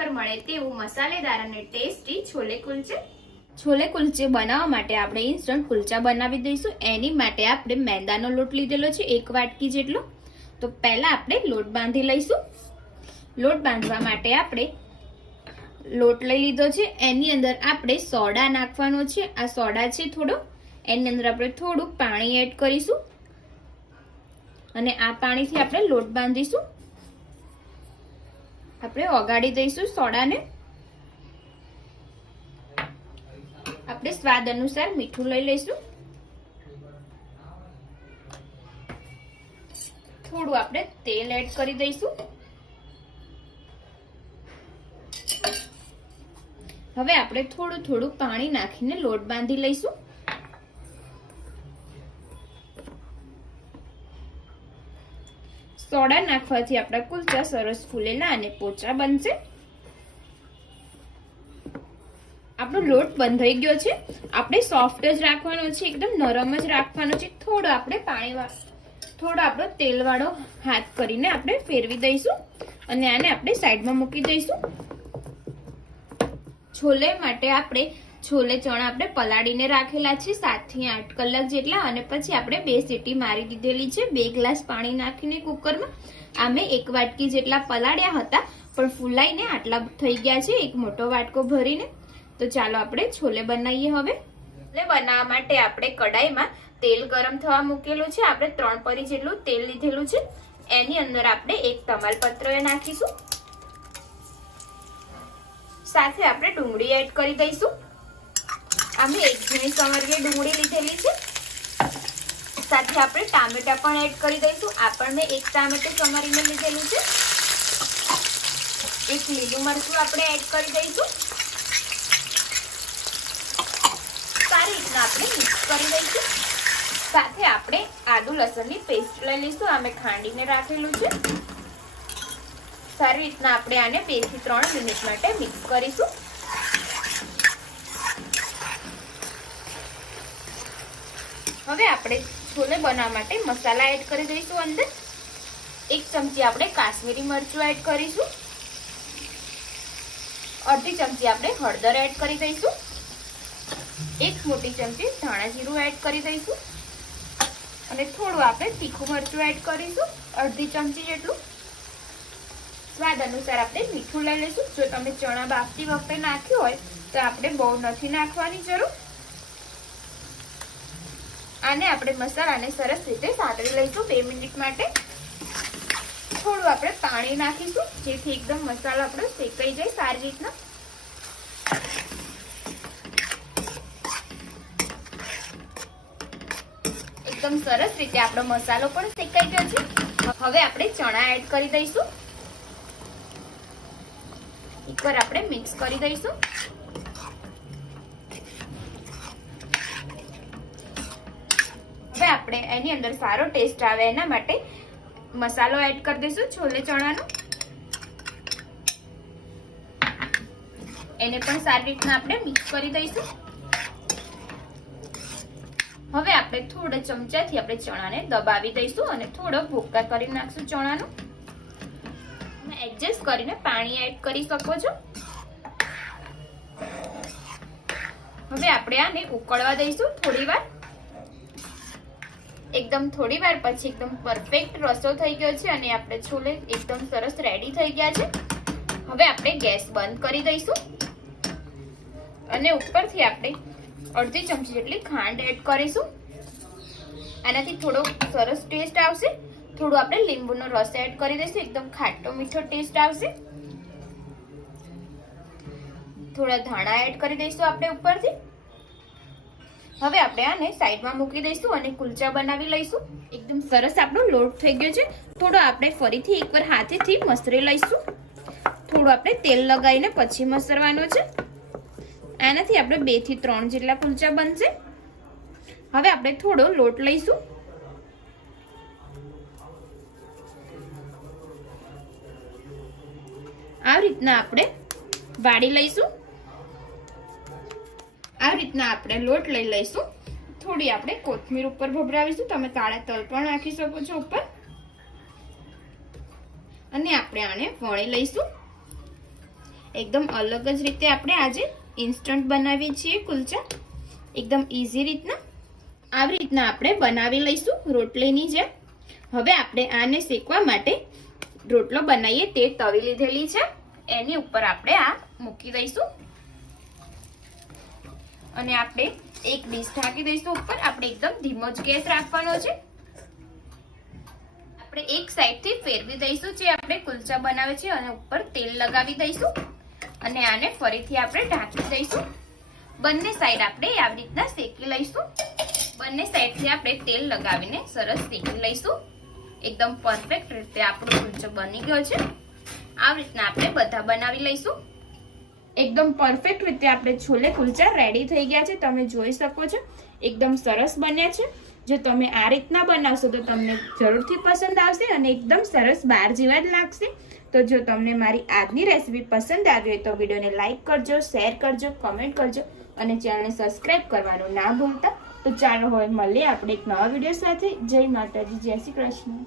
પર મળે તેવું મસાલેદાર અને ટેસ્ટી છોલે કુલચે. છોલે કુલચે બનાવવા માટે આપણે ઇન્સ્ટન્ટ કુલચા બનાવી દઈશું. એની માટે આપણે મેંદાનો લોટ લીધેલો છે 1 વાટકી જેટલો. તો પહેલા આપણે લોટ બાંધી લઈશું. લોટ બાંધવા માટે આપણે લોટ લઈ લીધો છે. એની અંદર આપણે સોડા નાખવાનો છે. આ સોડા છે થોડો. એની અંદર આપણે થોડું પાણી એડ કરીશું અને આ પાણીથી આપણે લોટ બાંધીશું. આપણે ઓગાળી દઈશું સોડાને. આપણે સ્વાદ અનુસાર મીઠું લઈ લઈશું. થોડું આપણે તેલ એડ કરી દઈશું. હવે આપણે થોડું થોડું પાણી નાખીને લોટ બાંધી લઈશું. સોડા નાખવાથી આપણા કુલચા સરસ ફૂલેલા અને પોચા બનશે. આપણો લોટ બંધાઈ ગયો છે. આપણે સોફ્ટ જ રાખવાનો છે, એકદમ નરમ જ રાખવાનો છે. થોડો આપણે થોડો આપણો તેલવાળો હાથ કરીને આપણે ફેરવી દઈશું અને આને આપણે સાઈડમાં મૂકી દઈશું. છોલે માટે આપણે છોલે ચણા આપણે પલાળીને રાખેલા છે 7 થી 8 કલાક જેટલા અને પછી આપણે 2 સીટી મારી દીધેલી છે. 2 ગ્લાસ પાણી નાખીને કુકરમાં આ મેં 1 વાટકી જેટલા પલાળ્યા હતા પણ ફૂલાઈને આટલા થઈ ગયા છે, એક મોટો વાટકો ભરીને. તો ચાલો આપણે છોલે બનાવીએ. હવે છોલે બનાવવા માટે આપણે કડાઈમાં તેલ ગરમ થવા મૂકેલું છે. આપણે 3 પરી જેટલું તેલ લીધેલું છે. એની અંદર આપણે 1 તમાલપત્ર નાખીશું. સાથે આપણે ડુંગળી એડ કરી દઈશું. અમે 1 ઝીણી સમારેલી ડુંગળી લીધેલી છે. સાથે આપણે ટામેટા પણ એડ કરી દઈશું. આ પણ મેં 1 ટામેટું સમારીને લીધેલું છે. 1 લીલું મરચું આપણે એડ કરી દઈશું. સારી રીતના આપણે મિક્સ કરી દઈશું. સાથે આપણે આદુ લસણની પેસ્ટ લઈ લઈશું. અમે ખાંડીને રાખેલું છે. સારી રીતના આપણે આને 2 થી 3 મિનિટ માટે મિક્સ કરીશું. હવે આપણે છોલે બનાવવા માટે મસાલા એડ કરી દઈશું. અંદર 1 ચમચી આપણે કાશ્મીરી મરચું એડ કરીશું. અડધી ચમચી આપણે હળદર એડ કરી દઈશું. 1 મોટી ચમચી ધાણા જીરું એડ કરી દઈશું અને થોડું આપણે તીખું મરચું એડ કરીશું, અડધી ચમચી જેટલું. સ્વાદ અનુસાર આપણે મીઠું લઈ લઈશું. જો તમે ચણા બાફતી વખતે નાખ્યું હોય તો આપણે બહુ નથી નાખવાની જરૂર. આને આપણે મસાલાને સરસ રીતે સાતળી લઈશું 2 મિનિટ માટે. થોડું આપણે પાણી નાખીશું જેથી એકદમ મસાલો આપણો શેકાઈ જાય સારી રીતના. એકદમ સરસ રીતે આપણો મસાલો પણ શેકાઈ ગયો છે. હવે આપણે ચણા એડ કરી દઈશું. એકવાર આપણે મિક્સ કરી દઈશું. હવે આપણે એની અંદર સારો ટેસ્ટ આવે એના માટે મસાલો એડ કરી દઈશું છોલે ચણાનો. એને પણ સારી રીતના આપણે મિક્સ કરી દઈશું. હવે આપણે થોડા ચમચાથી આપણે ચણાને દબાવી દઈશું અને થોડો ભૂક્કા કરી નાખશું ચણાનો. એડજસ્ટ કરીને પાણી એડ કરી શકો છો. હવે આપણે આને ઉકળવા દઈશું થોડી વાર. એકદમ થોડી વાર પછી એકદમ પરફેક્ટ રસો થઈ ગયો છે અને આપણે છોલે એકદમ સરસ રેડી થઈ ગયા છે. હવે આપણે ગેસ બંધ કરી દઈશું અને ઉપરથી આપણે અડધી ચમચી જેટલી ખાંડ એડ કરીશું. આનાથી થોડો સરસ ટેસ્ટ આવશે. થોડું આપણે લીંબુનો રસ એડ કરી દઈશું. એકદમ ખાટો મીઠો ટેસ્ટ આવશે. થોડા ધાણા એડ કરી દઈશું આપણે ઉપરથી. હવે આપણે આને સાઈડમાં મૂકી દઈશું અને કુલચા બનાવી લઈશું. એકદમ સરસ આપણો લોટ થઈ ગયો છે. થોડો આપણે ફરીથી એકવાર હાથેથી મસરી લઈશું. થોડું આપણે તેલ લગાવીને પછી મસરવાનો છે. આનાથી આપણે 2 થી 3 જેટલા કુલચા બનશે. હવે આપણે થોડો લોટ લઈશું. આ રીતના આપણે વાળી લઈશું. આ રીતના આપણે લોટ લઈ લઈશું. થોડી આપણે કોથમીર ઉપર ભભરાવીશું. તમે કાળા તલ પણ નાખી શકો છો ઉપર. અને આપણે આને વણી લઈશું. એકદમ અલગ જ રીતે આપણે આજે ઇન્સ્ટન્ટ બનાવીએ છીએ કુલચા, એકદમ ઈઝી રીતના. આવી રીતના આપણે બનાવી લઈશું રોટલીની જેમ. હવે આપણે આને શેકવા માટે રોટલો બનાવીએ તે તવી લીધેલી છે, એની ઉપર આપણે આ મૂકી દઈશું અને આપણે એક ડીશ ઢાંકી દઈશું ઉપર. આપણે એકદમ ધીમો જ ગેસ રાખવાનો છે. આપણે એક સાઈડથી ફેરવી દઈશું જે આપણે કુલચા બનાવે છે અને ઉપર તેલ લગાવી દઈશું અને આને ફરીથી આપણે ઢાંકી દઈશું. બંને સાઈડ આપણે આવી રીતના શેકી લઈશું. બંને સાઈડથી આપણે તેલ લગાવીને સરસ શેકી લઈશું. એકદમ પરફેક્ટ રીતે આપણો કુલચો બની ગયો છે. આવી રીતના આપણે બધા બનાવી લઈશું. એકદમ પરફેક્ટ રીતે આપણે છોલે કુલચા રેડી થઈ ગયા છે. તમે જોઈ શકો છો એકદમ સરસ બન્યા છે. જો તમે આ રીતના બનાવશો તો તમને જરૂરથી પસંદ આવશે અને એકદમ સરસ બહાર જેવા જ લાગશે. તો જો તમને મારી આજની રેસીપી પસંદ આવી હોય તો વિડીયોને લાઈક કરજો, શેર કરજો, કમેન્ટ કરજો અને ચેનલને સબસ્ક્રાઈબ કરવાનું ના ભૂલતા. તો ચાલો હવે મળીએ આપણે એક નવા વિડીયો સાથે. જય માતાજી, જય શ્રી કૃષ્ણ.